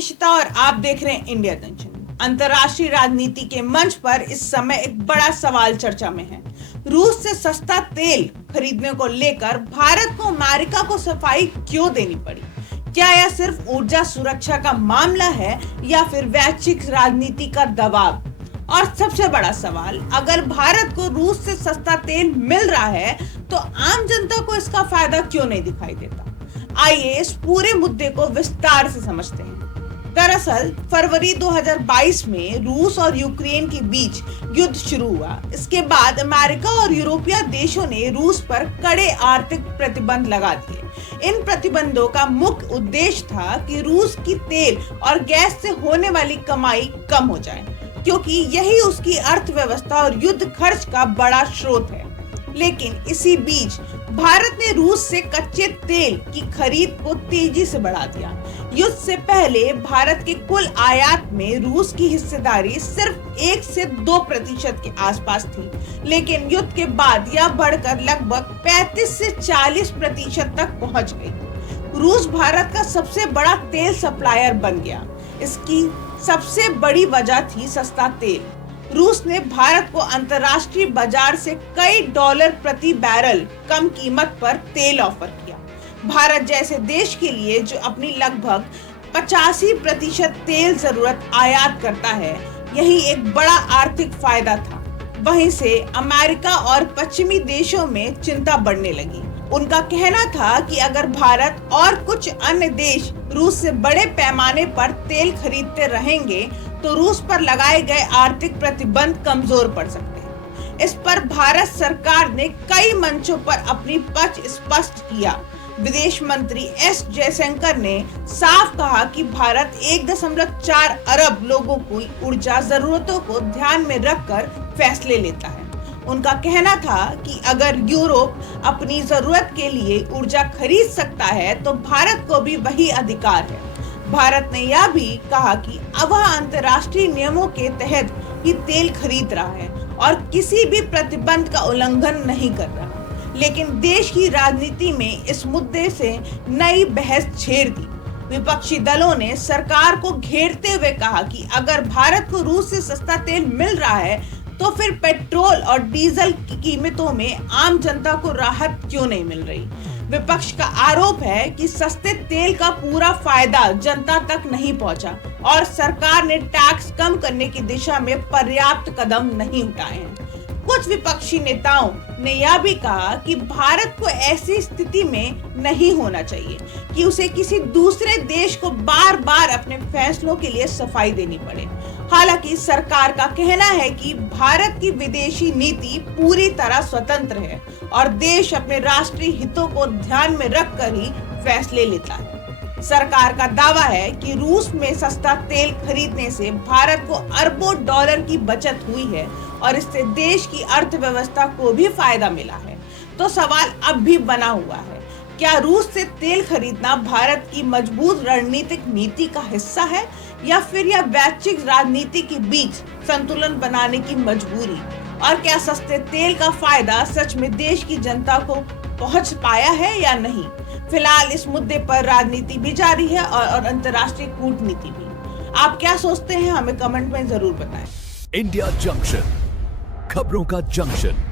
निशिता और आप देख रहे हैं इंडिया जंक्शन। अंतर्राष्ट्रीय राजनीति के मंच पर इस समय एक बड़ा सवाल चर्चा में है। रूस से सस्ता तेल खरीदने को लेकर भारत को अमेरिका को सफाई क्यों देनी पड़ी? क्या यह सिर्फ ऊर्जा सुरक्षा का मामला है या फिर वैश्विक राजनीति का दबाव? और सबसे बड़ा सवाल, अगर भारत को रूस से सस्ता तेल मिल रहा है तो आम जनता को इसका फायदा क्यों नहीं दिखाई देता? आइए इस पूरे मुद्दे को विस्तार से समझते हैं। दरअसल फरवरी 2022 में रूस और यूक्रेन के बीच युद्ध शुरू हुआ। इसके बाद अमेरिका और यूरोपीय देशों ने रूस पर कड़े आर्थिक प्रतिबंध लगा दिए। इन प्रतिबंधों का मुख्य उद्देश्य था कि रूस की तेल और गैस से होने वाली कमाई कम हो जाए, क्योंकि यही उसकी अर्थव्यवस्था और युद्ध खर्च का बड़ा स्रोत है। लेकिन इसी बीच भारत ने रूस से कच्चे तेल की खरीद को तेजी से बढ़ा दिया। युद्ध से पहले भारत के कुल आयात में रूस की हिस्सेदारी सिर्फ 1 से 2% के आसपास थी, लेकिन युद्ध के बाद यह बढ़कर लगभग 35 से 40% तक पहुंच गई। रूस भारत का सबसे बड़ा तेल सप्लायर बन गया। इसकी सबसे बड़ी वजह थी सस्ता तेल। रूस ने भारत को अंतर्राष्ट्रीय बाजार से कई डॉलर प्रति बैरल कम कीमत पर तेल ऑफर किया। भारत जैसे देश के लिए जो अपनी लगभग 85% तेल जरूरत आयात करता है, यही एक बड़ा आर्थिक फायदा था। वहीं से अमेरिका और पश्चिमी देशों में चिंता बढ़ने लगी। उनका कहना था कि अगर भारत और कुछ अन्य देश रूस से बड़े पैमाने पर तेल खरीदते रहेंगे तो रूस पर लगाए गए आर्थिक प्रतिबंध कमजोर पड़ सकते हैं। इस पर भारत सरकार ने कई मंचों पर अपनी पक्ष स्पष्ट किया। विदेश मंत्री एस जयशंकर ने साफ कहा कि भारत 1.4 अरब लोगों की ऊर्जा जरूरतों को ध्यान में रखकर फैसले लेता है। उनका कहना था कि अगर यूरोप अपनी जरूरत के लिए ऊर्जा खरीद सकता है तो भारत को भी वही अधिकार है। भारत ने यह भी कहा कि अब वह अंतर्राष्ट्रीय नियमों के तहत ही तेल खरीद रहा है और किसी भी प्रतिबंध का उल्लंघन नहीं कर रहा। लेकिन देश की राजनीति में इस मुद्दे से नई बहस छेड़ दी। विपक्षी दलों ने सरकार को घेरते हुए कहा कि अगर भारत को रूस से सस्ता तेल मिल रहा है तो फिर पेट्रोल और डीजल की कीमतों में आम जनता को राहत क्यों नहीं मिल रही? विपक्ष का आरोप है कि सस्ते तेल का पूरा फायदा जनता तक नहीं पहुंचा और सरकार ने टैक्स कम करने की दिशा में पर्याप्त कदम नहीं उठाए हैं। कुछ विपक्षी नेताओं ने यह भी कहा कि भारत को ऐसी स्थिति में नहीं होना चाहिए कि उसे किसी दूसरे देश को बार बार अपने फैसलों के लिए सफाई देनी पड़े। हालांकि सरकार का कहना है कि भारत की विदेशी नीति पूरी तरह स्वतंत्र है और देश अपने राष्ट्रीय हितों को ध्यान में रखकर ही फैसले लेता है। सरकार का दावा है कि रूस में सस्ता तेल खरीदने से भारत को अरबों डॉलर की बचत हुई है और इससे देश की अर्थव्यवस्था को भी फायदा मिला है। तो सवाल अब भी बना हुआ है, क्या रूस से तेल खरीदना भारत की मजबूत रणनीतिक नीति का हिस्सा है या फिर यह वैश्विक राजनीति के बीच संतुलन बनाने की मजबूरी? और क्या सस्ते तेल का फायदा सच में देश की जनता को पहुंच पाया है या नहीं? फिलहाल इस मुद्दे पर राजनीति भी जारी है और अंतर्राष्ट्रीय कूटनीति भी। आप क्या सोचते हैं, हमें कमेंट में जरूर बताएं। इंडिया जंक्शन, खबरों का जंक्शन।